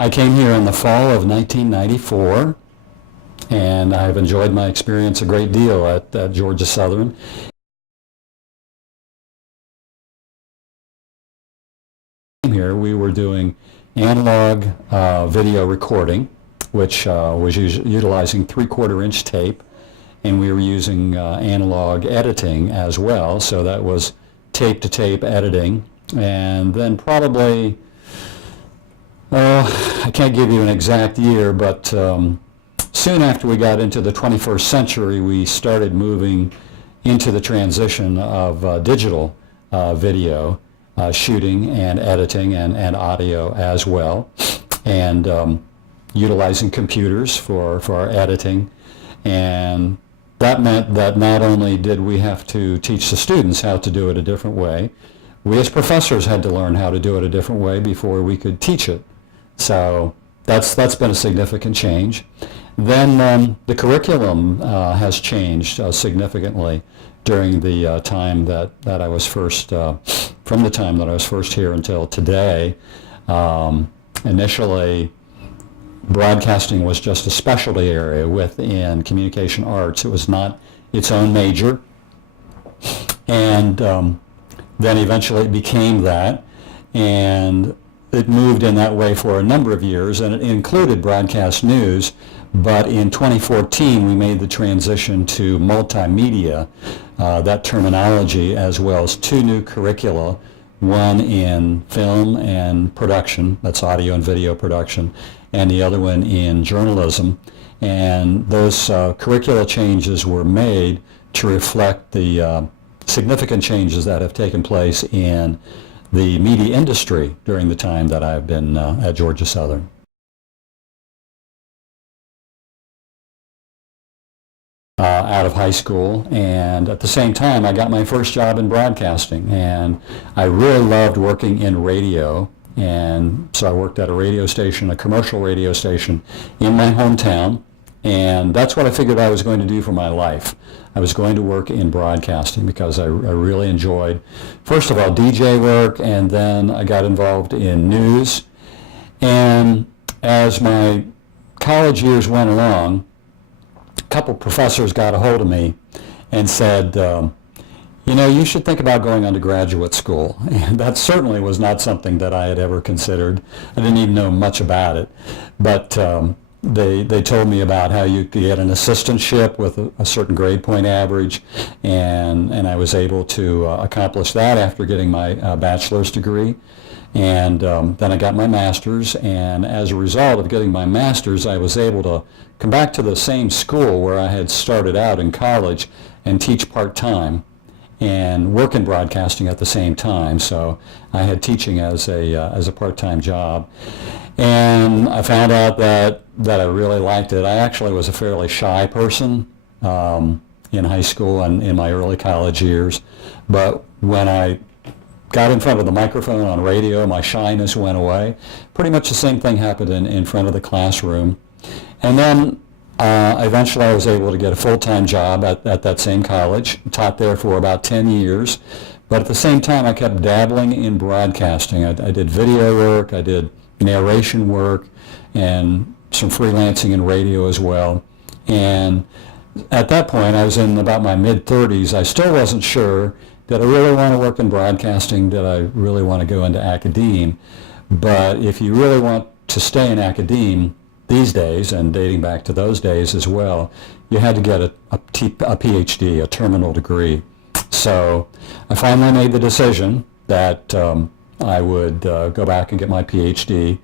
I came here in the fall of 1994, and I've enjoyed my experience a great deal at Georgia Southern. Here we were doing analog video recording, which was utilizing 3/4-inch tape, and we were using analog editing as well, so that was tape-to-tape editing. And then probably, I can't give you an exact year, but soon after we got into the 21st century, we started moving into the transition of digital video shooting and editing and audio as well, and utilizing computers for our editing. And that meant that not only did we have to teach the students how to do it a different way, we as professors had to learn how to do it a different way before we could teach it. So that's been a significant change. Then the curriculum has changed significantly during the time that I was first, from the time that I was first here until today. Initially, broadcasting was just a specialty area within communication arts. It was not its own major. And then eventually it became that. And it moved in that way for a number of years, and it included broadcast news. But in 2014, we made the transition to multimedia, that terminology, as well as 2 new curricula, one in film and production, that's audio and video production, and the other one in journalism. And those curricula changes were made to reflect the significant changes that have taken place in the media industry during the time that I've been at Georgia Southern. Out of high school, and at the same time I got my first job in broadcasting, and I really loved working in radio. And so I worked at a radio station, a commercial radio station in my hometown, and that's what I figured I was going to do for my life. I was going to work in broadcasting because I really enjoyed, first of all, DJ work, and then I got involved in news. And as my college years went along, a couple professors got a hold of me and said, you know, you should think about going on to graduate school. And that certainly was not something that I had ever considered. I didn't even know much about it. But they told me about how you could get an assistantship with a certain grade point average, and I was able to accomplish that after getting my bachelor's degree. And then I got my master's, and as a result of getting my master's, I was able to come back to the same school where I had started out in college and teach part-time and work in broadcasting at the same time. So I had teaching as a part-time job. And I found out that I really liked it. I actually was a fairly shy person in high school and in my early college years. But when I got in front of the microphone on radio, my shyness went away. Pretty much the same thing happened in front of the classroom. And then eventually I was able to get a full-time job at that same college, taught there for about 10 years. But at the same time, I kept dabbling in broadcasting. I did video work, I did narration work, and some freelancing in radio as well. And at that point, I was in about my mid-30s. I still wasn't sure, did I really want to work in broadcasting? Did I really want to go into academe? But if you really want to stay in academe these days, and dating back to those days as well, you had to get a PhD, a terminal degree. So I finally made the decision that I would go back and get my PhD,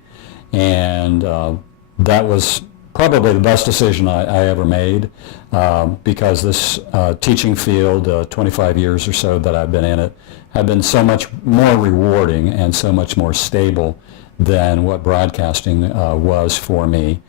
and that was probably the best decision I ever made, because this teaching field, 25 years or so that I've been in it, have been so much more rewarding and so much more stable than what broadcasting was for me.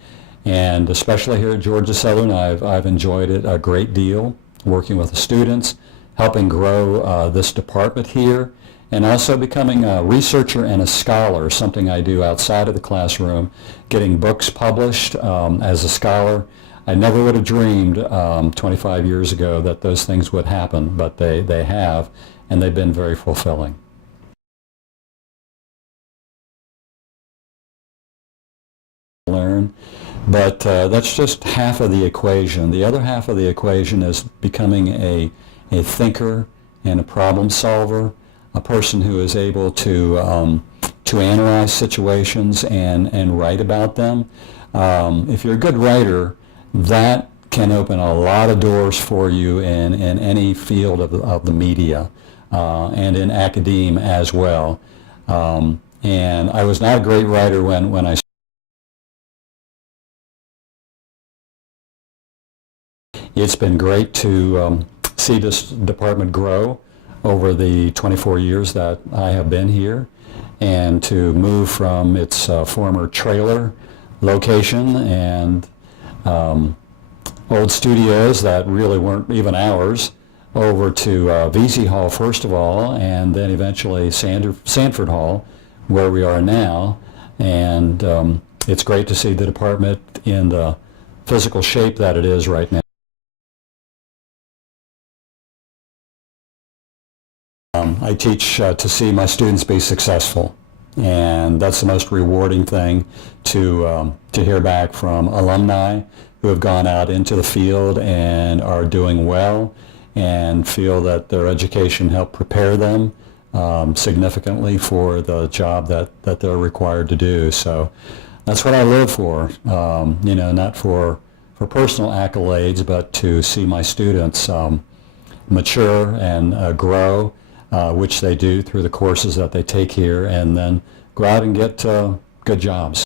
And especially here at Georgia Southern, I've enjoyed it a great deal, working with the students, helping grow this department here, and also becoming a researcher and a scholar, something I do outside of the classroom, getting books published as a scholar. I never would have dreamed 25 years ago that those things would happen, but they have, and they've been very fulfilling. learn. But that's just half of the equation. The other half of the equation is becoming a thinker and a problem solver, a person who is able to analyze situations and write about them. If you're a good writer, that can open a lot of doors for you in any field of the media and in academia as well. And I was not a great writer when I. It's been great to see this department grow over the 24 years that I have been here, and to move from its former trailer location and old studios that really weren't even ours, over to VZ Hall first of all, and then eventually Sanford Hall, where we are now. And it's great to see the department in the physical shape that it is right now. I teach to see my students be successful, and that's the most rewarding thing, to hear back from alumni who have gone out into the field and are doing well and feel that their education helped prepare them significantly for the job that they're required to do. So that's what I live for, not for personal accolades, but to see my students mature and grow, which they do through the courses that they take here, and then go out and get good jobs.